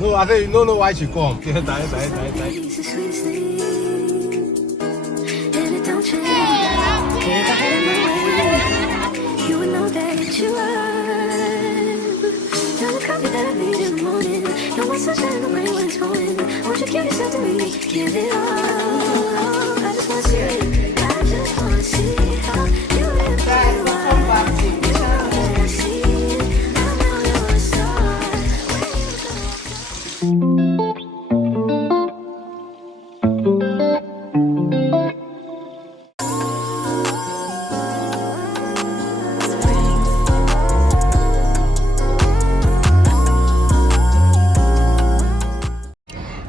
No, I think you don't know why she come. Die. You would know that you are. You're the coffee that I made in the morning. You're my sunshine in the rain when it's pouring. Won't you give yourself to me? Give it all. I just wanna see it. I just wanna see how you live your life. You know that I see it. I know you're a star.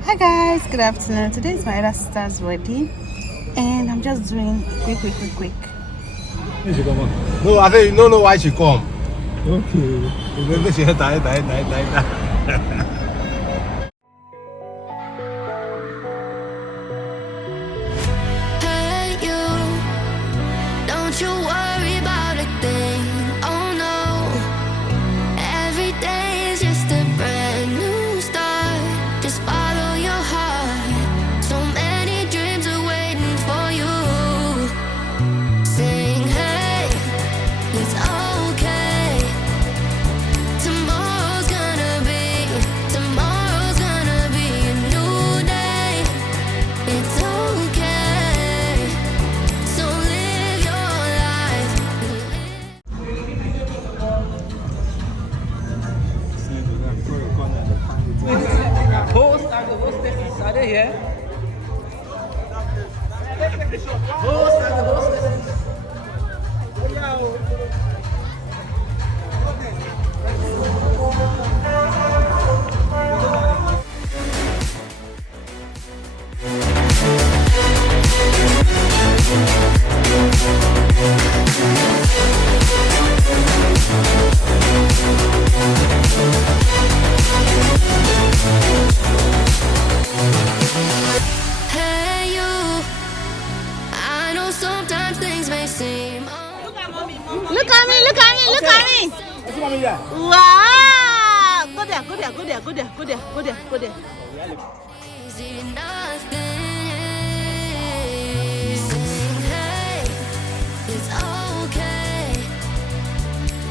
Hi guys, good afternoon. Today is my other sister's wedding and I'm just doing quick. No, I think you don't know why she come. Okay. Maybe she die. Hey you, don't you worry about a thing. Oh no, every day is just a brand new start. Just follow your heart. So many dreams are waiting for you. Sing hey, it's okay. Tomorrow's gonna be a new day. It's okay. So live your life. Host and the hostesses, are they here? Host and the hostesses. Hey you, I know sometimes things may seem Look at me. Wow! Go there. easy, nothing. Sing hey, it's okay.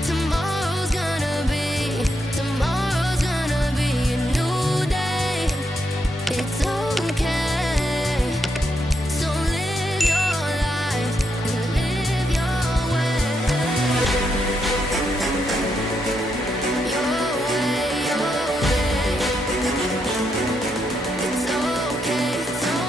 Tomorrow's gonna be a new day. It's okay. So live your life, live your way. Your way. It's okay, it's okay.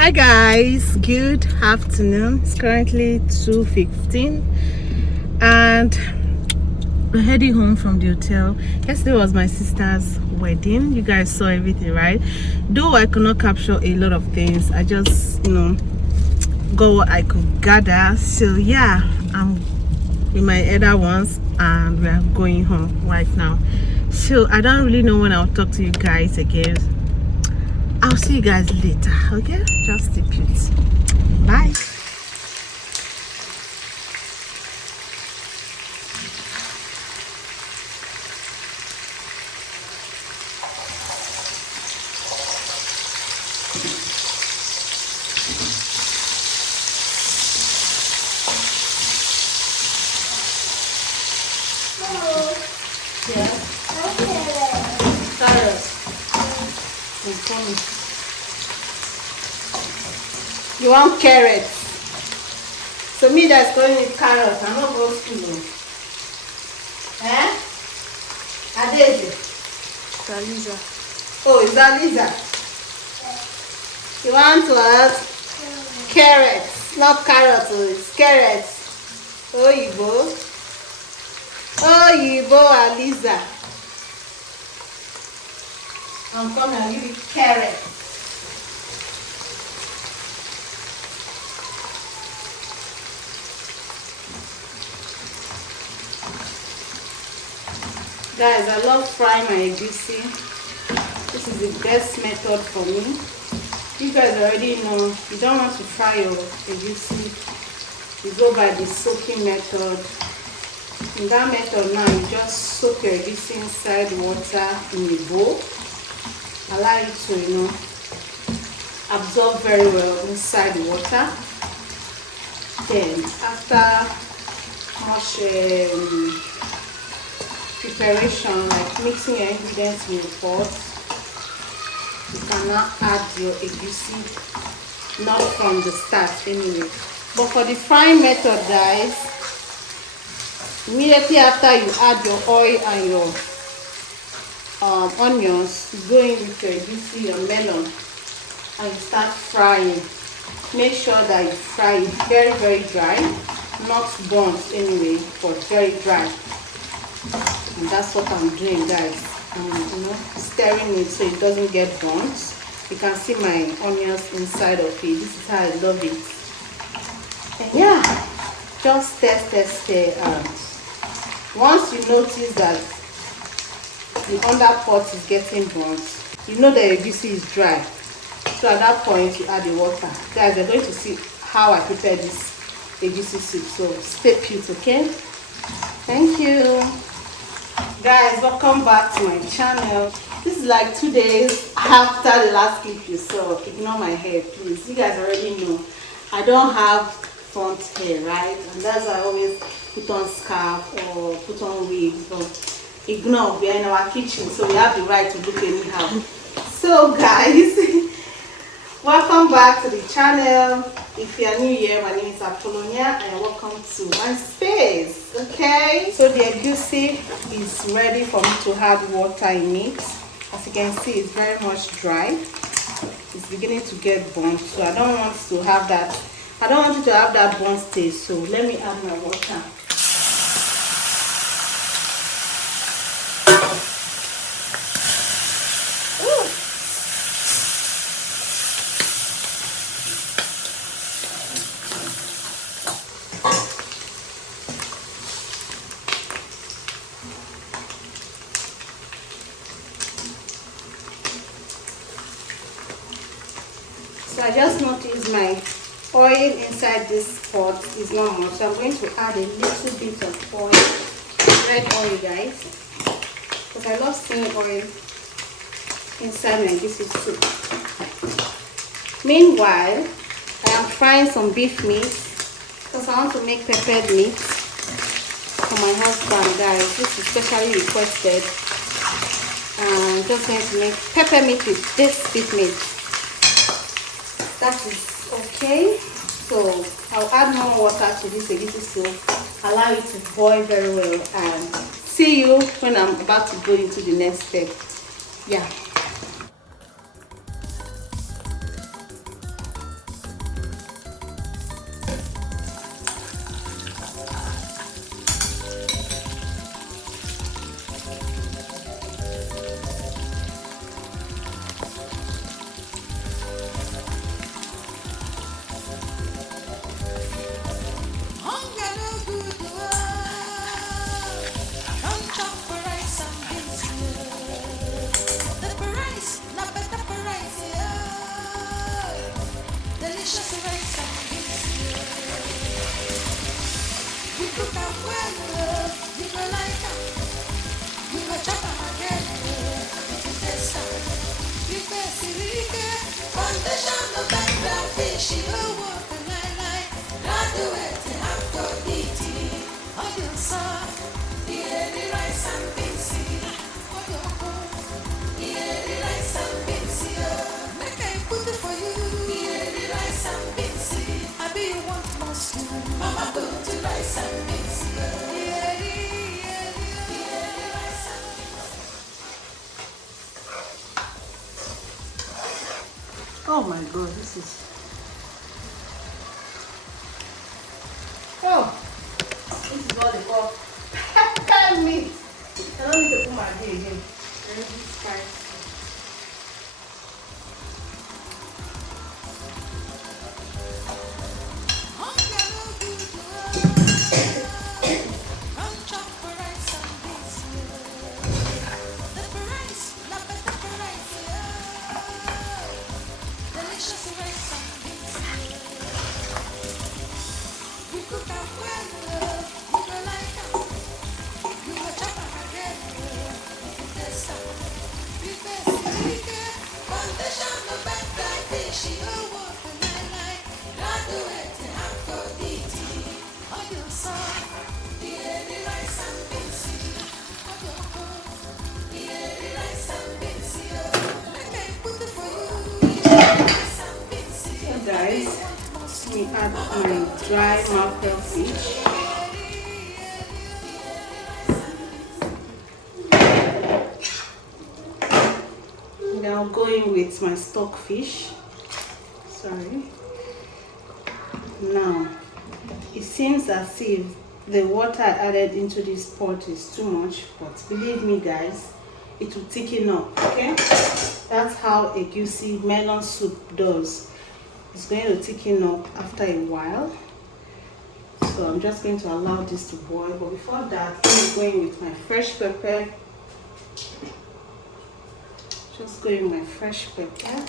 Hi guys, good afternoon. It's currently 2:15 and we're heading home from the hotel. Yesterday was my sister's wedding. You guys saw everything, right? Though I could not capture a lot of things, I just got what I could gather. So yeah, I'm with my other ones and we are going home right now. So I don't really know when I'll talk to you guys again. I'll see you guys later, okay? Just stay put. Bye. You want carrots? So me that's going with carrots. I'm not going to school. Eh? Adeze? It's Aliza. Oh, it's Aliza. You want to add carrots? Not carrots, it's carrots. Oh, Yibo. Oh, Yibo, Aliza. I'm coming, I'll give you carrots. Guys, I love frying my egusi. This is the best method for me. You guys already know, you don't want to fry your egusi. You go by the soaking method. In that method now, you just soak your egusi inside water in a bowl. Allow it to, absorb very well inside the water. Then, after much preparation, like mixing your ingredients in your pot, you can now add your egusi, not from the start anyway. But for the frying method, guys, immediately after you add your oil and your onions, you go in with your egusi, your melon, and you start frying. Make sure that you fry it very, very dry, not burnt anyway, but very dry. And that's what I'm doing, guys. Stirring it so it doesn't get burnt. You can see my onions inside of it. This is how I love it. And yeah, just stir. And once you notice that the under pot is getting burnt, you know the egusi is dry. So at that point, you add the water. Guys, you're going to see how I prepare this egusi soup. So stay put, okay? Thank you. Guys, welcome back to my channel. This is like 2 days after the last clip you saw. Ignore my hair, please. You guys already know I don't have front hair, right? And that's why I always put on scarf or put on wigs. But ignore, we are in our kitchen, so we have the right to look anyhow. So guys, welcome back to the channel. If you are new here, my name is Apollonia and welcome to my space. Okay, so the egusi is ready for me to add water in it. As you can see, it's very much dry. It's beginning to get burnt, so I don't want to have that. I don't want it to have that burnt taste. So let me add my water. So I just noticed my oil inside this pot is not much, so I'm going to add a little bit of oil, red oil, guys, because I love seeing oil inside my egusi soup. Meanwhile, I am frying some beef meat because I want to make peppered meat for my husband, guys. This is specially requested. I'm just going to make pepper meat with this beef meat. That is okay. So I'll add more water to this egusi soup, allow it to boil very well, and see you when I'm about to go into the next step. Yeah. Oh my god, this is. Oh, this is what they call pepper meat. I don't need to put my day again. Very spicy. Guys, we add my dry mackerel fish. Now going with my stock fish. Sorry. Now, it seems as if the water I added into this pot is too much, but believe me guys, it will thicken up, okay? That's how a juicy melon soup does. It's going to thicken up after a while. So I'm just going to allow this to boil. But before that, I'm going with my fresh pepper. Just going with my fresh pepper.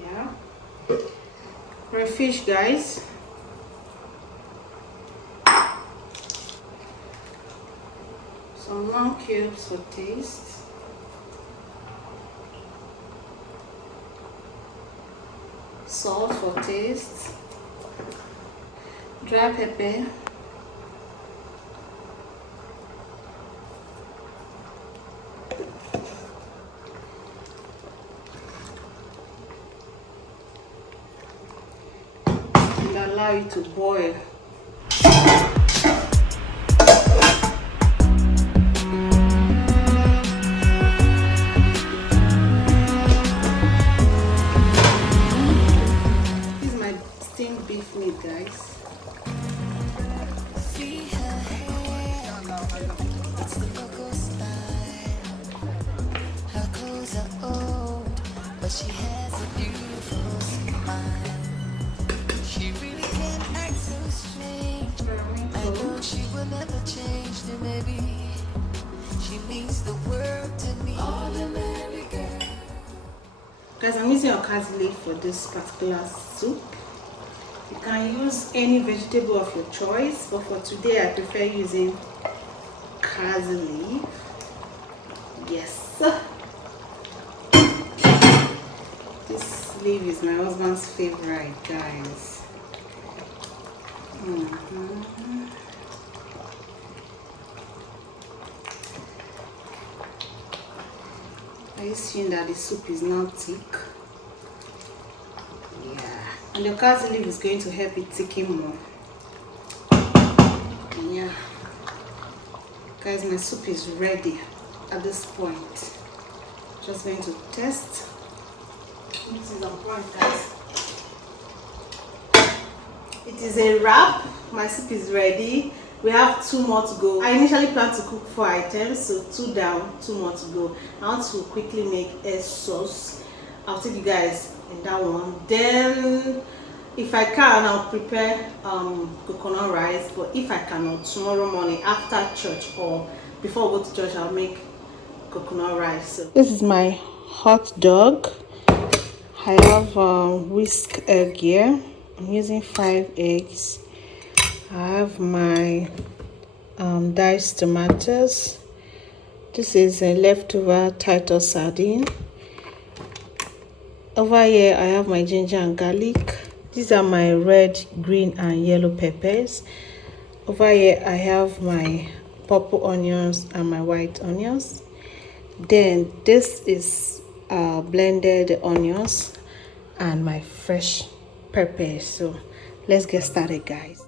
Yeah. Crayfish, guys. Some long cubes for taste. Salt for taste, dry pepper, and allow it to boil. Beef meat, guys. See her hair, it's the local style. Her clothes are old, but she has a beautiful smile. She really can't act so strange. I know she will never change, then maybe she means the world to me. Ordinary girl. Guys, I'm using okazi leaf for this particular soup. You can use any vegetable of your choice, but for today I prefer using okazi leaf. Yes. This leaf is my husband's favorite, guys. Are you seeing that the soup is now thick? And the okazi leaf is going to help it thicken more. Yeah. Guys, my soup is ready at this point. Just going to test. This is on point, guys. It is a wrap. My soup is ready. We have 2 more to go. I initially planned to cook 4 items, so 2 down, 2 more to go. I want to quickly make a sauce. I'll take you guys in that one. Then if I can, I'll prepare coconut rice, but if I cannot, tomorrow morning after church or before I go to church, I'll make coconut rice. So this is my hot dog. I have whisk egg here. I'm using 5 eggs. I have my diced tomatoes. This is a leftover Titus sardine. Over here I have my ginger and garlic. These are my red, green and yellow peppers. Over here I have my purple onions and my white onions. Then this is blended onions and my fresh pepper. So let's get started, guys.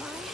My